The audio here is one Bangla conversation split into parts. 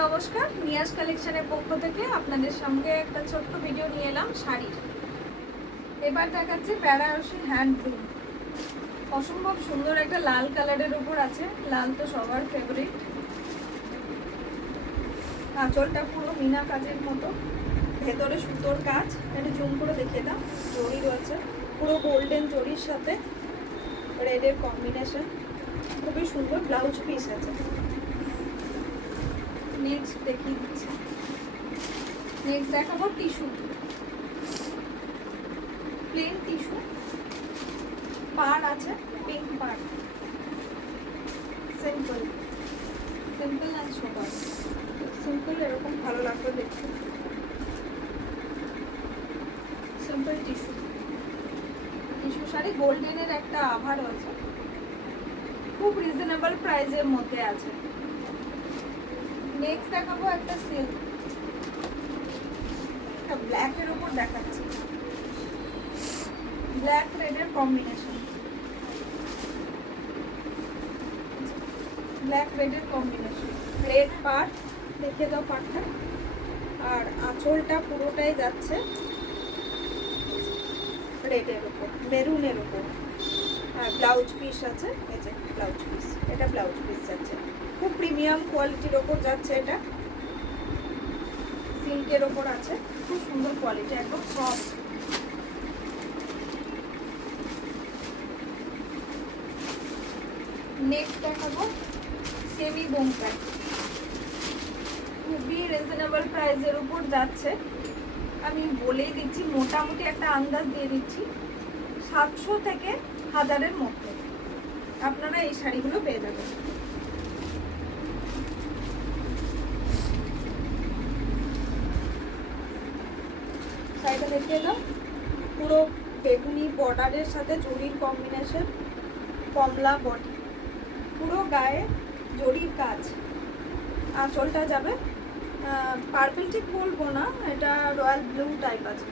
নমস্কার, নিয়াজ কালেকশনের পক্ষ থেকে আপনাদের সঙ্গে একটা ছোট্ট ভিডিও নিয়ে এলাম শাড়ির। এবার দেখাচ্ছে বেনারসি হ্যান্ডলুম। অসম্ভব সুন্দর একটা লাল কালারের উপর আছে, লাল তো সবার ফেভারিট। আঁচলটা পুরো মিনা কাজের মতো, ভেতরে সুতোর কাজ, একটু জুম করে দেখিয়ে দাও। জড়ি রয়েছে পুরো গোল্ডেন জড়ির সাথে রেডের কম্বিনেশন, খুবই সুন্দর। ব্লাউজ পিস আছে। নেক্সট দেখিয়ে দিচ্ছি। নেক্সট দেখাবো টিস্যু, প্লেন টিস্যু, পার আছে, পিঙ্ক পার, সিম্পল সিম্পল আর সোবার। সিম্পল এরকম ভালো লাগবে দেখতে। সিম্পল টিস্যু, টিস্যু শাড়ি, গোল্ডেনের একটা আভা রয়েছে, খুব রিজনেবল প্রাইসের মধ্যে আছে। নেক্সট দেখাবো একটা সিল্ক, একটা ব্ল্যাকের উপর দেখাচ্ছি, ব্ল্যাক রেডের কম্বিনেশন, ব্ল্যাক রেডের কম্বিনেশন, রেড পার, দেখে দাও পারটা। আর আঁচলটা পুরোটাই যাচ্ছে রেডের উপর, মেরুনের উপর। আর ব্লাউজ পিস আছে, এই যে ব্লাউজ পিস, এটা ব্লাউজ পিস যাচ্ছে, খুব প্রিমিয়াম কোয়ালিটির ওপর যাচ্ছে। এটা সিল্কের ওপর আছে, খুব সুন্দর কোয়ালিটি, একদম সফট। নেক্সট দেখাবো সেমি বোমকাট, খুবই রিজনেবল প্রাইসের উপর যাচ্ছে। আমি বলেই দিচ্ছি, মোটামুটি একটা আন্দাজ দিয়ে দিচ্ছি, 700 থেকে 1000-এর মধ্যে আপনারা এই শাড়িগুলো পেয়ে যাবেন। শাড়িটা দেখে এলাম, পুরো বেগুনি বর্ডারের সাথে জরির কম্বিনেশন, কমলা বডি, পুরো গায়ে জরির কাজ। আঁচলটা যাবে পার্পল, ঠিক বলবো না, এটা রয়্যাল ব্লু টাইপ আছে।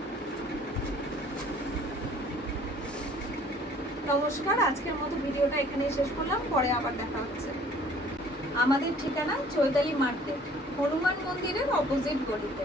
নমস্কার, আজকের মতো ভিডিওটা এখানেই শেষ করলাম, পরে আবার দেখা হচ্ছে। আমাদের ঠিকানা চৈতালি মার্কেট, হনুমান মন্দিরের অপোজিট গলিতে।